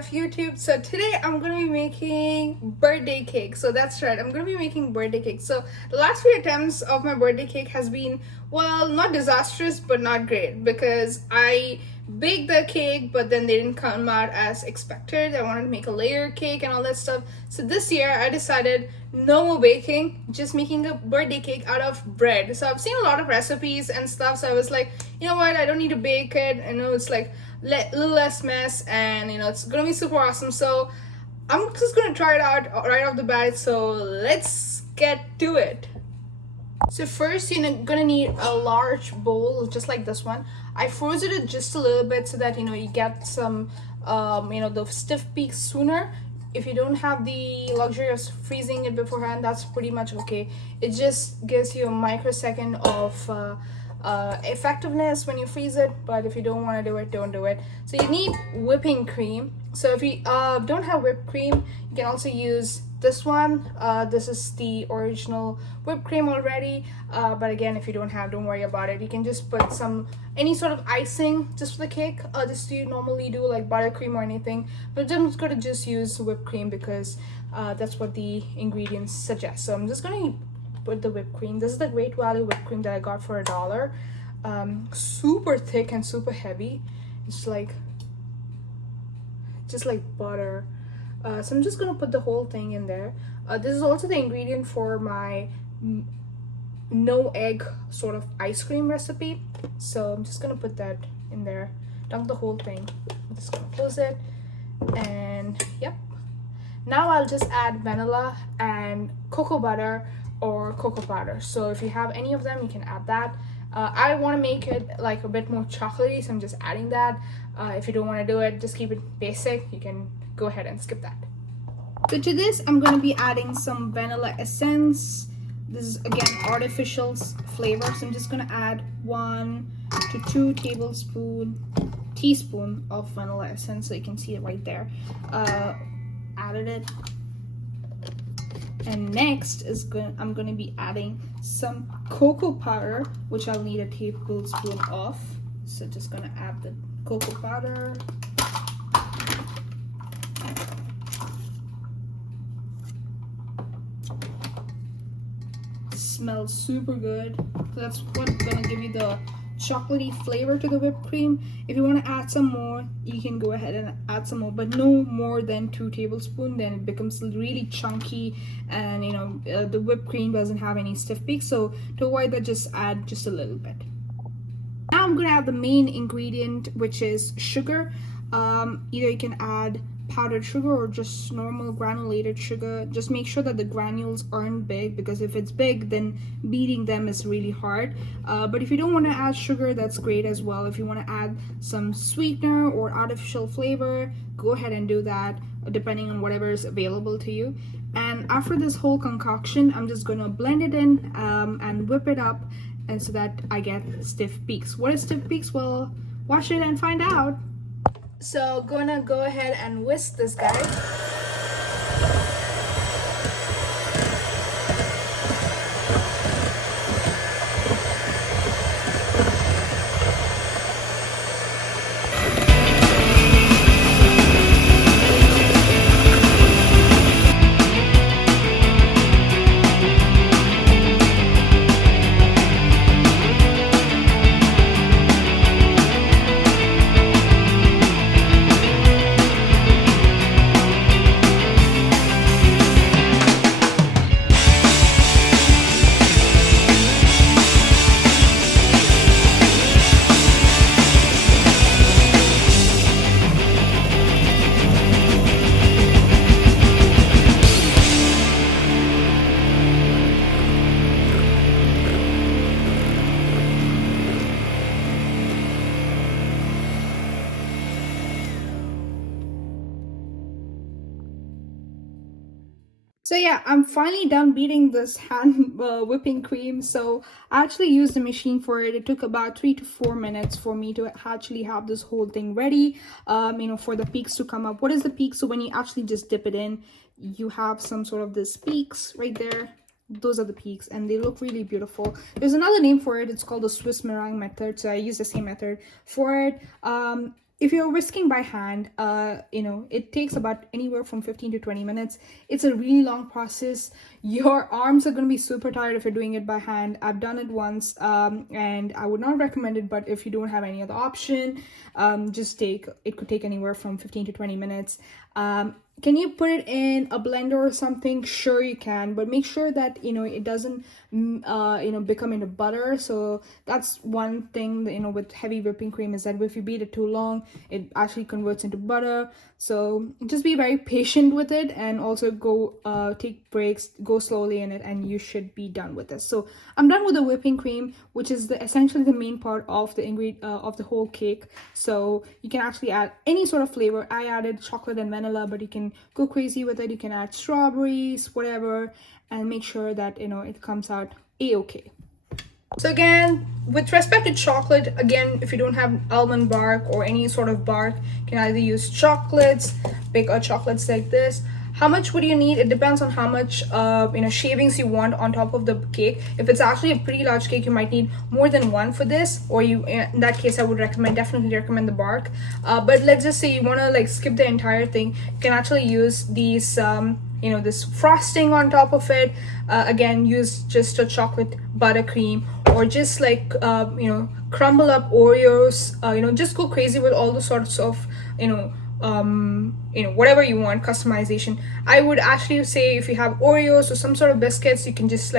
Life YouTube. So today I'm gonna be making birthday cake. So that's right, I'm gonna be making birthday cake. So the last few attempts of my birthday cake has been, well, not disastrous but not great, because I baked the cake but then they didn't come out as expected. I wanted to make a layer cake and all that stuff. So this year I decided no more baking, just making a birthday cake out of bread. So I've seen a lot of recipes and stuff, so I was like, you know what, I don't need to bake it. I know it's like little less mess, and it's gonna be super awesome. So I'm just gonna try it out right off the bat, so let's get to it. So first you're gonna need a large bowl just like this one. I froze it just a little bit so that you get some the stiff peaks sooner. If you don't have the luxury of freezing it beforehand, that's pretty much okay. It just gives you a microsecond of effectiveness when you freeze it, but if you don't want to do it, don't do it. So you need whipping cream. So if you don't have whipped cream, you can also use this one. This is the original whipped cream already, but again, if you don't have, don't worry about it. You can just put any sort of icing just for the cake, just you normally do like buttercream or anything, but I'm just going to just use whipped cream because that's what the ingredients suggest. So I'm just going to put the whipped cream. This is the Great Value whipped cream that I got for $1. Super thick and super heavy. It's like just like butter. So I'm just gonna put the whole thing in there. This is also the ingredient for my no egg sort of ice cream recipe, so I'm just gonna put that in there. Dunk the whole thing. I'm just gonna close it, and yep. Now I'll just add vanilla and cocoa butter or cocoa powder. So if you have any of them, you can add that. I want to make it like a bit more chocolatey, so I'm just adding that. If you don't want to do it, just keep it basic. You can go ahead and skip that. So to this, I'm going to be adding some vanilla essence. This is again artificial flavor, so I'm just going to add 1 to 2 teaspoon of vanilla essence, so you can see it right there. Added it. And next is I'm going to be adding some cocoa powder, which I'll need a tablespoon of. So just going to add the cocoa powder. Smells super good. So that's what's going to give you the chocolatey flavor to the whipped cream. If you want to add some more, you can go ahead and add some more, but no more than 2 tablespoons. Then it becomes really chunky, and the whipped cream doesn't have any stiff peaks. So to avoid that, just add just a little bit. Now I'm gonna add the main ingredient, which is sugar. Either you can add powdered sugar or just normal granulated sugar. Just make sure that the granules aren't big, because if it's big, then beating them is really hard. But if you don't want to add sugar, that's great as well. If you want to add some sweetener or artificial flavor, go ahead and do that, depending on whatever is available to you. And after this whole concoction, I'm just gonna blend it in and whip it up, and so that I get stiff peaks. What is stiff peaks? Well, watch it and find out. So gonna go ahead and whisk this guy. So yeah, I'm finally done beating this hand whipping cream. So I actually used the machine for it. It took about 3 to 4 minutes for me to actually have this whole thing ready, for the peaks to come up. What is the peak? So when you actually just dip it in, you have some sort of this peaks right there. Those are the peaks, and they look really beautiful. There's another name for it. It's called the Swiss meringue method, so I use the same method for it. if you're whisking by hand, it takes about anywhere from 15 to 20 minutes. It's a really long process. Your arms are going to be super tired if you're doing it by hand. I've done it once, and I would not recommend it, but if you don't have any other option, it could take anywhere from 15 to 20 minutes. Can you put it in a blender or something? Sure, you can, but make sure that it doesn't become into butter. So that's one thing that, with heavy whipping cream, is that if you beat it too long, it actually converts into butter. So just be very patient with it, and also take breaks, go slowly in it, and you should be done with this. So I'm done with the whipping cream, which is essentially the main part of the ingredient of the whole cake. So you can actually add any sort of flavor. I added chocolate and vanilla, but you can go crazy with it. You can add strawberries, whatever, and make sure that it comes out a-okay. So again, with respect to chocolate, again, if you don't have almond bark or any sort of bark, you can either use chocolates, bigger chocolates like this. How much would you need? It depends on how much shavings you want on top of the cake. If it's actually a pretty large cake, you might need more than one for this, or in that case I would definitely recommend the bark. But let's just say you want to skip the entire thing. You can actually use these this frosting on top of it. Again, use just a chocolate buttercream, or just crumble up Oreos. Just go crazy with all the sorts of whatever you want customization. I would actually say if you have Oreos or some sort of biscuits, you can just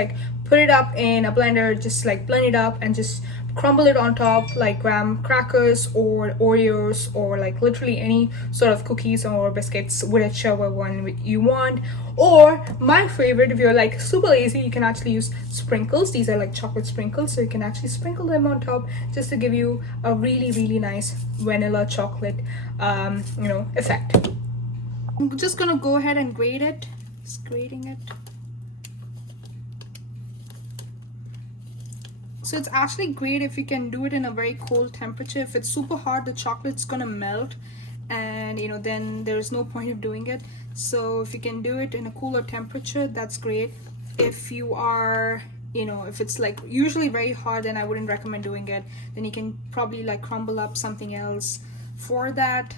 put it up in a blender, just blend it up and just crumble it on top like graham crackers or Oreos, or literally any sort of cookies or biscuits, whichever one you want. Or my favorite, if you're super lazy, you can actually use sprinkles. These are chocolate sprinkles, so you can actually sprinkle them on top just to give you a really, really nice vanilla chocolate effect. I'm just gonna go ahead and grate it. Just grating it. So it's actually great if you can do it in a very cold temperature. If it's super hot, the chocolate's gonna melt, and then there's no point of doing it. So if you can do it in a cooler temperature, that's great. If you are if it's usually very hot, then I wouldn't recommend doing it. Then you can probably crumble up something else for that.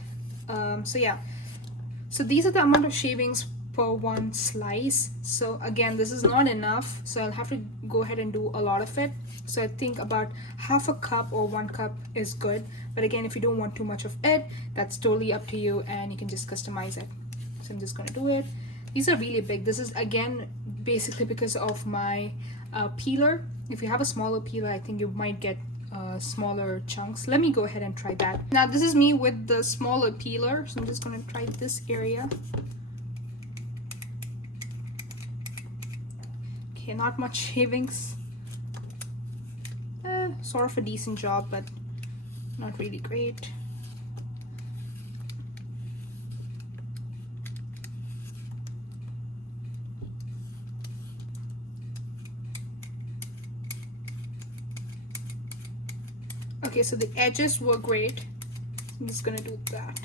So yeah, so these are the amount of shavings per one slice. So again, this is not enough, so I'll have to go ahead and do a lot of it. So I think about half a cup or 1 cup is good, but again, if you don't want too much of it, that's totally up to you, and you can just customize it. So I'm just gonna do it. These are really big. This is again basically because of my peeler. If you have a smaller peeler, I think you might get smaller chunks. Let me go ahead and try that. Now this is me with the smaller peeler, so I'm just gonna try this area. Okay, not much shavings. Sort of a decent job, but not really great. Okay, so the edges were great. I'm just gonna do that.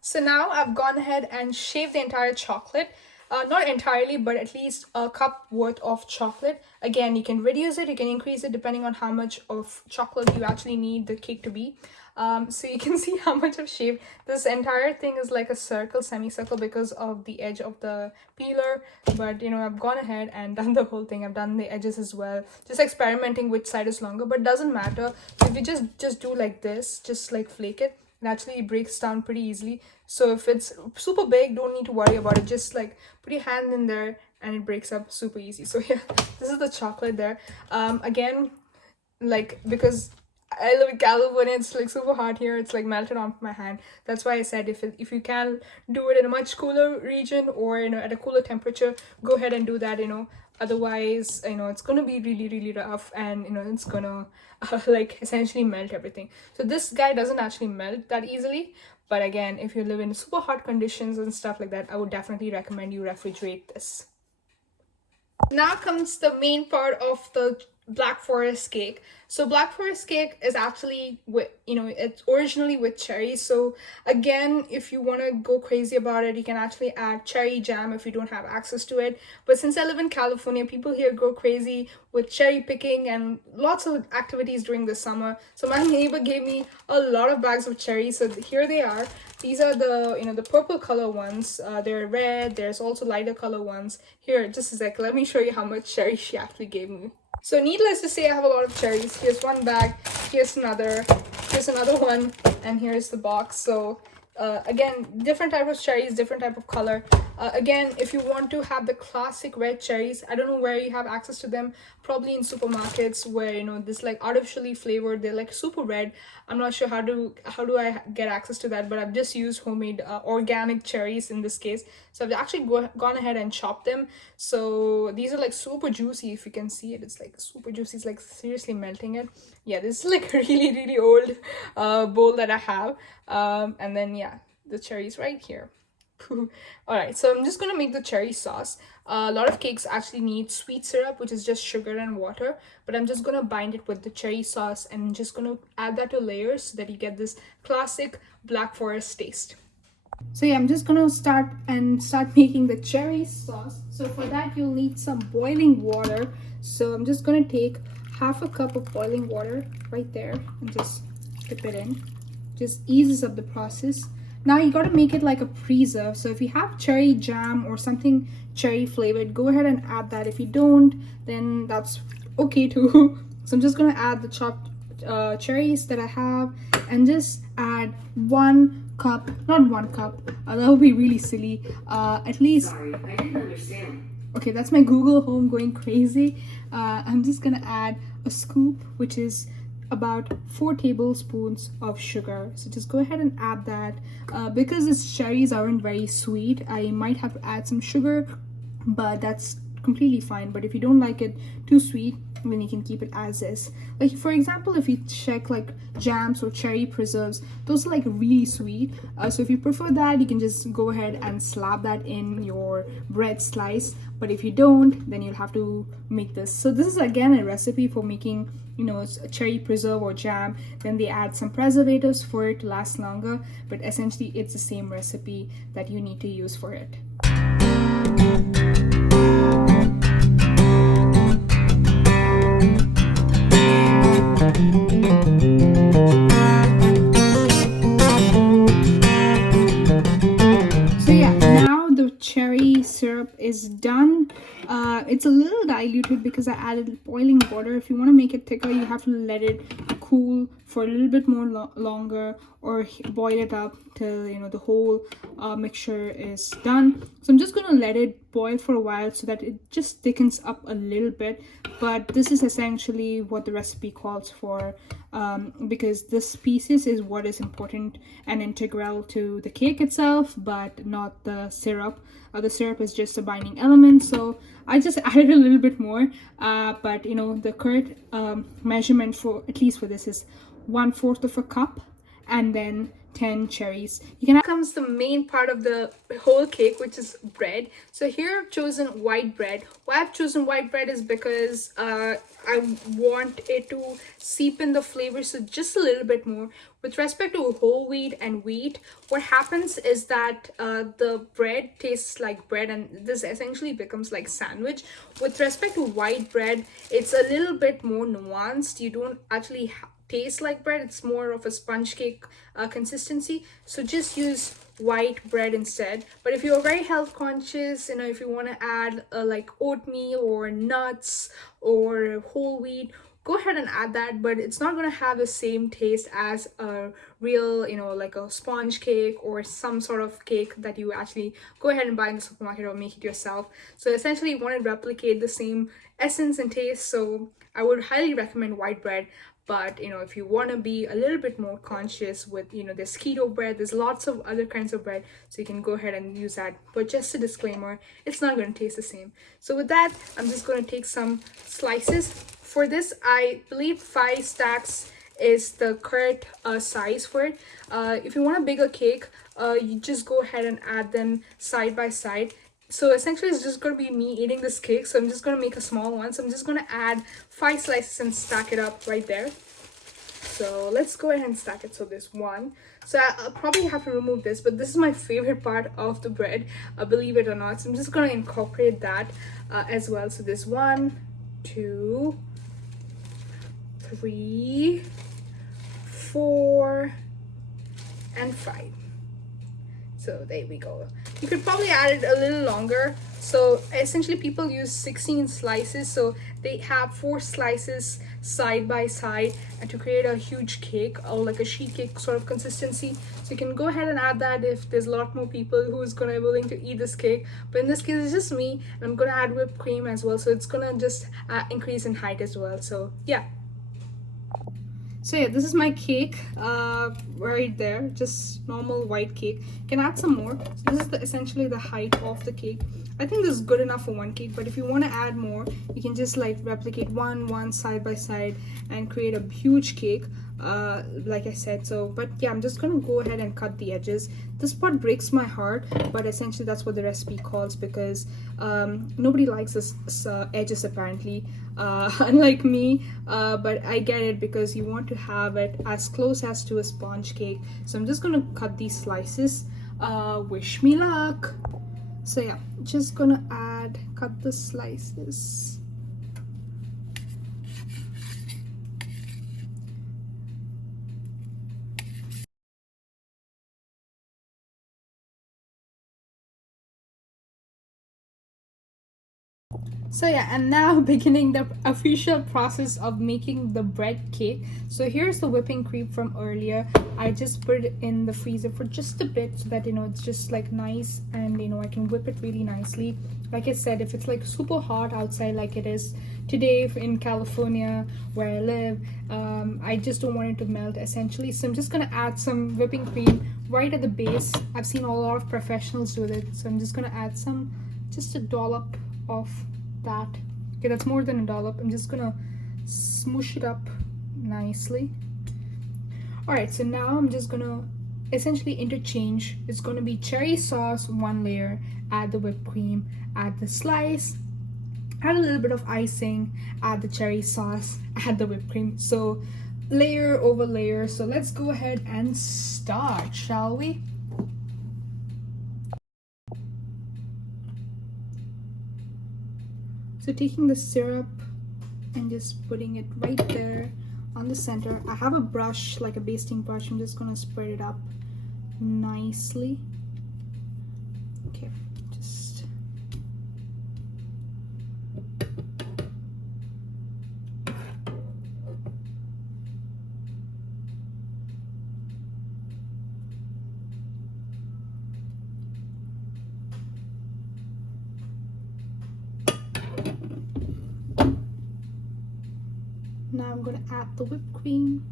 So now I've gone ahead and shaved the entire chocolate. Not entirely, but at least a cup worth of chocolate. Again, you can reduce it, you can increase it depending on how much of chocolate you actually need the cake to be. So you can see how much I've shaved. This entire thing is like a circle, semicircle, because of the edge of the peeler. But I've gone ahead and done the whole thing. I've done the edges as well, just experimenting which side is longer, but doesn't matter. So if you just do like this, just flake it, it actually breaks down pretty easily. So if it's super big, don't need to worry about it. Just put your hand in there and it breaks up super easy. So yeah, this is the chocolate there. Again, because I live in California, it's super hot here. It's melted on my hand. That's why I said if you can do it in a much cooler region, or at a cooler temperature, go ahead and do that. Otherwise, it's gonna be really, really rough, and it's gonna essentially melt everything. So this guy doesn't actually melt that easily. But again, if you live in super hot conditions and stuff like that, I would definitely recommend you refrigerate this. Now comes the main part of the Black Forest cake. So Black Forest cake is actually with, it's originally with cherries. So again, if you want to go crazy about it, you can actually add cherry jam if you don't have access to it. But since I live in California, people here go crazy with cherry picking and lots of activities during the summer. So my neighbor gave me a lot of bags of cherries. So here they are. These are the, the purple color ones. They're red. There's also lighter color ones. Here, just a sec. Let me show you how much cherry she actually gave me. So needless to say, I have a lot of cherries. Here's one bag, here's another one, and here's the box. So again, different type of cherries, different type of color. Again, if you want to have the classic red cherries, I don't know where you have access to them, probably in supermarkets where this like artificially flavored, they're like super red. I'm not sure how do I get access to that, but I've just used homemade organic cherries in this case. So I've actually gone ahead and chopped them. So these are like super juicy. If you can see it, it's like super juicy. It's like seriously melting it. Yeah, this is like a really old bowl that I have. And then yeah, the cherries right here. All right, so I'm just gonna make the cherry sauce. A lot of cakes actually need sweet syrup, which is just sugar and water, but I'm just gonna bind it with the cherry sauce and just gonna add that to layers so that you get this classic Black Forest taste. So yeah, I'm just gonna start making the cherry sauce. So for that, you'll need some boiling water. So I'm just gonna take half a cup of boiling water right there and just dip it in. Just eases up the process. Now you got to make it like a preserve. So if you have cherry jam or something cherry flavored, go ahead and add that. If you don't, then that's okay too. So I'm just gonna add the chopped cherries that I have and just add 1 cup, not 1 cup, that would be really silly, at least. Sorry, I didn't understand. Okay, that's my Google Home going crazy. I'm just gonna add a scoop, which is about 4 tablespoons of sugar. So just go ahead and add that. Because its cherries aren't very sweet, I might have to add some sugar, but that's completely fine. But if you don't like it too sweet, then you can keep it as is. Like for example, if you check like jams or cherry preserves, those are like really sweet. So if you prefer that, you can just go ahead and slap that in your bread slice. But if you don't, then you'll have to make this. So this is again a recipe for making a cherry preserve or jam. Then they add some preservatives for it to last longer, but essentially it's the same recipe that you need to use for it. So yeah, now the cherry syrup is done. It's a little diluted because I added boiling water. If you want to make it thicker, you have to let it cool for a little bit more longer, or boil it up till the whole mixture is done. So I'm just gonna let it boil for a while so that it just thickens up a little bit. But this is essentially what the recipe calls for, because this species is what is important and integral to the cake itself, but not the syrup. The syrup is just a binding element, so I just added a little bit more, but the correct measurement for, at least for this, is 1/4 of a cup, and then 10 cherries. Now comes the main part of the whole cake, which is bread. So here I've chosen white bread. Why I've chosen white bread is because I want it to seep in the flavor so just a little bit more. With respect to whole wheat and wheat, what happens is that the bread tastes like bread, and this essentially becomes like sandwich. With respect to white bread, it's a little bit more nuanced. You don't actually taste like bread. It's more of a sponge cake consistency. So just use white bread instead. But if you're very health conscious, if you want to add like oatmeal or nuts or whole wheat, go ahead and add that, but it's not going to have the same taste as a real, like a sponge cake or some sort of cake that you actually go ahead and buy in the supermarket or make it yourself. So essentially you want to replicate the same essence and taste, so I would highly recommend white bread. But if you want to be a little bit more conscious with there's keto bread, there's lots of other kinds of bread, so you can go ahead and use that. But just a disclaimer, it's not going to taste the same. So with that, I'm just going to take some slices. For this, I believe 5 stacks is the correct size for it. If you want a bigger cake, you just go ahead and add them side by side. So essentially it's just going to be me eating this cake. So I'm just going to make a small one. So I'm just going to add 5 slices and stack it up right there. So let's go ahead and stack it. So there's one. So I'll probably have to remove this, but this is my favorite part of the bread, believe it or not. So I'm just going to incorporate that as well. So there's 1, 2, 3, 4, and 5. So there we go. You could probably add it a little longer. So essentially people use 16 slices, so they have 4 slices side by side and to create a huge cake, or like a sheet cake sort of consistency. So you can go ahead and add that if there's a lot more people who's gonna be willing to eat this cake. But in this case it's just me, and I'm gonna add whipped cream as well, so it's gonna just increase in height as well. So yeah. So yeah, this is my cake right there, just normal white cake. You can add some more. So this is essentially the height of the cake. I think this is good enough for one cake, but if you want to add more, you can just like replicate one side by side and create a huge cake, like I said. So but yeah, I'm just gonna go ahead and cut the edges. This part breaks my heart, but essentially that's what the recipe calls, because nobody likes this edges apparently, unlike me, but I get it because you want to have it as close as to a sponge cake. So I'm just gonna cut these slices. Wish me luck. So yeah, just gonna cut the slices. So yeah, and now beginning the official process of making the bread cake. So here's the whipping cream from earlier. I just put it in the freezer for just a bit so that, you know, it's just like nice, and you know, I can whip it really nicely. Like I said, if it's like super hot outside like it is today in California where I live, I just don't want it to melt essentially. So I'm just gonna add some whipping cream right at the base. I've seen a lot of professionals do it, so I'm just gonna add some, just a dollop of that. Okay, that's more than a dollop. I'm just gonna smoosh it up nicely. All right, so now I'm just gonna essentially interchange. It's gonna be cherry sauce 1 layer, add the whipped cream, add the slice, add a little bit of icing, add the cherry sauce, add the whipped cream. So layer over layer. So let's go ahead and start, shall we? So taking the syrup and just putting it right there on the center. I have a brush, like a basting brush. I'm just gonna spread it up nicely. Okay, just now I'm gonna add the whipped cream.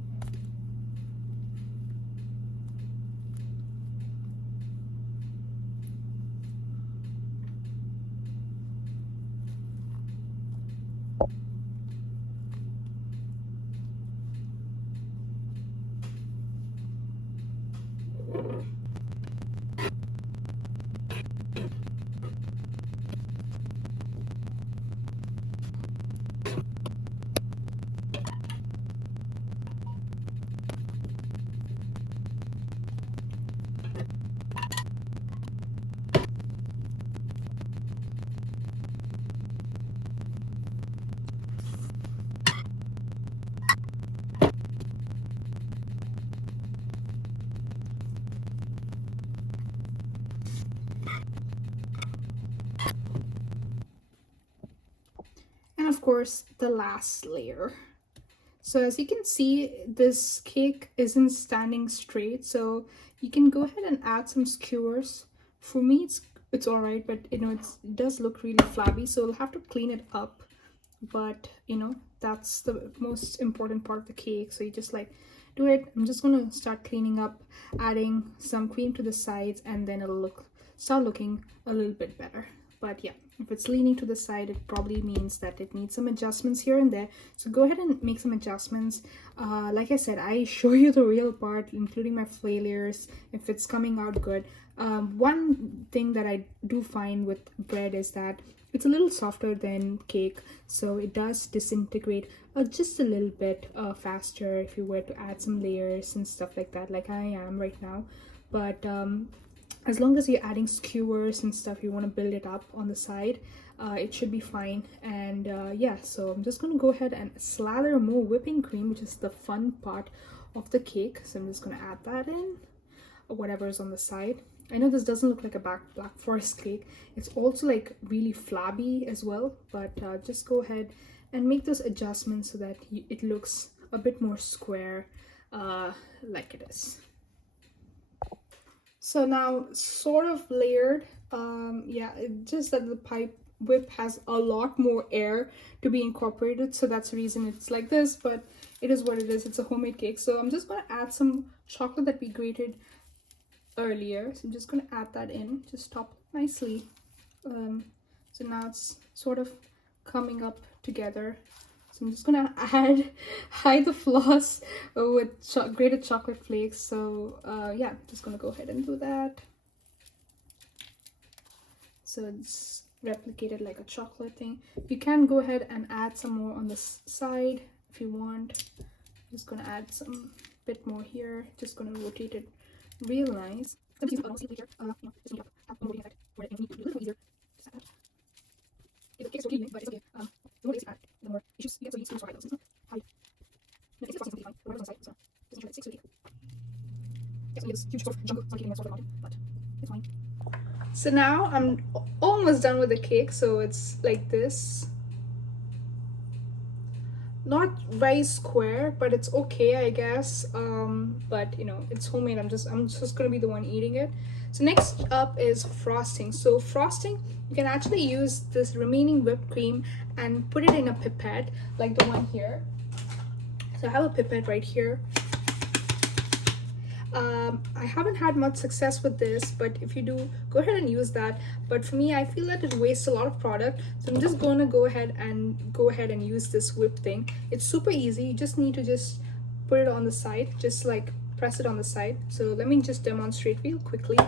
And of course, the last layer. So as you can see, this cake isn't standing straight, so you can go ahead and add some skewers. For me, it's all right, but you know, it does look really flabby, so I'll have to clean it up. But you know, that's the most important part of the cake, so you just like do it. I'm just gonna start cleaning up, adding some cream to the sides, and then it'll start looking a little bit better. But yeah, if it's leaning to the side, it probably means that it needs some adjustments here and there. So go ahead and make some adjustments. Like I said, I show you the real part, including my failures, if it's coming out good. One thing that I do find with bread is that it's a little softer than cake, so it does disintegrate just a little bit faster if you were to add some layers and stuff like that, like I am right now. But as long as you're adding skewers and stuff, you want to build it up on the side, it should be fine. And yeah, so I'm just going to go ahead and slather more whipping cream, which is the fun part of the cake. So I'm just going to add that in, whatever is on the side. I know this doesn't look like a Black Forest cake. It's also like really flabby as well, but just go ahead and make those adjustments so that it looks a bit more square, like it is. So now sort of layered. Yeah, it's just that the pipe whip has a lot more air to be incorporated, so that's the reason it's like this, but it is what it is. It's a homemade cake. So I'm just going to add some chocolate that we grated earlier. So I'm just going to add that in, just top it nicely. So now it's sort of coming up together. So I'm just going to hide the floss with grated chocolate flakes. So yeah, just going to go ahead and do that. So it's replicated like a chocolate thing. You can go ahead and add some more on the side if you want. I'm just going to add some bit more here. Just going to rotate it real nice. If the cake is so but it's okay. The more days you add, the more issues you get, so you need to try those. How you... No, it's frosting completely fine. Whatever's on the side, so just ensure that it's 6 cake. Yeah, so we have this huge sort of jungle, so I'm keeping it sort of mountain, but it's fine. So now I'm almost done with the cake, so it's like this. Not very square, but it's okay, I guess. But you know, it's homemade. I'm just gonna be the one eating it. So next up is frosting. So frosting, you can actually use this remaining whipped cream and put it in a pipette like the one here. So I have a pipette right here. I haven't had much success with this, but if you do, go ahead and use that. But for me, I feel that it wastes a lot of product, so I'm just gonna go ahead and use this whip thing. It's super easy. You just need to just put it on the side, just like press it on the side. So let me just demonstrate real quickly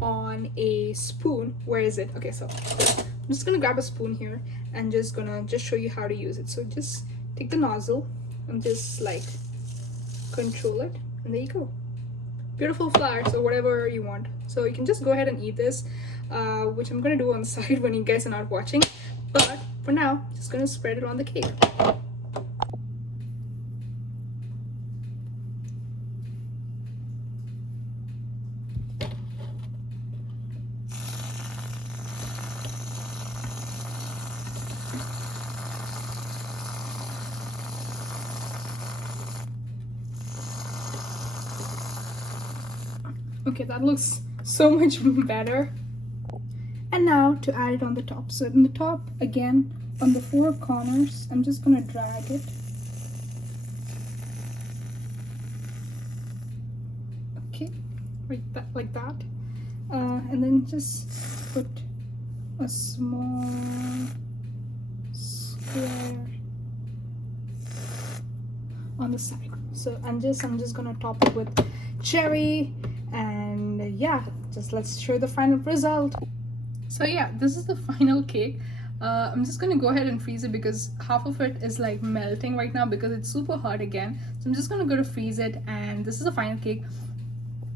on a spoon. Where is it? Okay, so I'm just gonna grab a spoon here and just show you how to use it. So just take the nozzle and just like control it, and there you go. Beautiful flowers or whatever you want. So you can just go ahead and eat this, which I'm gonna do on the side when you guys are not watching. But for now, just gonna spread it on the cake. Okay, that looks so much better. And now to add it on the top. So in the top, again, on the 4 corners, I'm just gonna drag it. Okay, like that. And then just put a small square on the side. So I'm just gonna top it with cherry. And yeah, just let's show the final result. So yeah, this is the final cake. I'm just gonna go ahead and freeze it because half of it is like melting right now because it's super hot again. So I'm just gonna go to freeze it, and this is the final cake.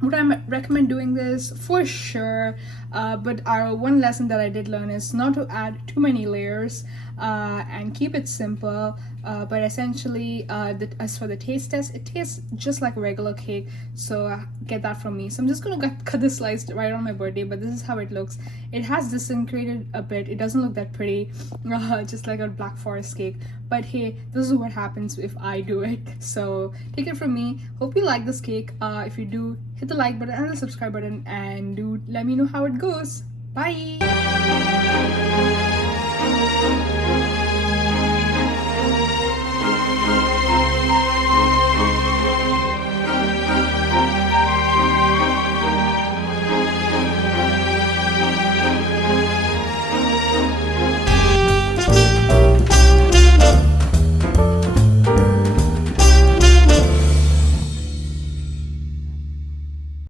Would I recommend doing this? For sure, but our one lesson that I did learn is not to add too many layers and keep it simple. But essentially, as for the taste test, it tastes just like a regular cake, so get that from me. So I'm just gonna cut this slice right on my birthday, but this is how it looks. It has disintegrated a bit. It doesn't look that pretty, just like a Black Forest cake. But hey, this is what happens if I do it. So take it from me. Hope you like this cake. If you do, hit the like button and the subscribe button, and do let me know how it goes. Bye.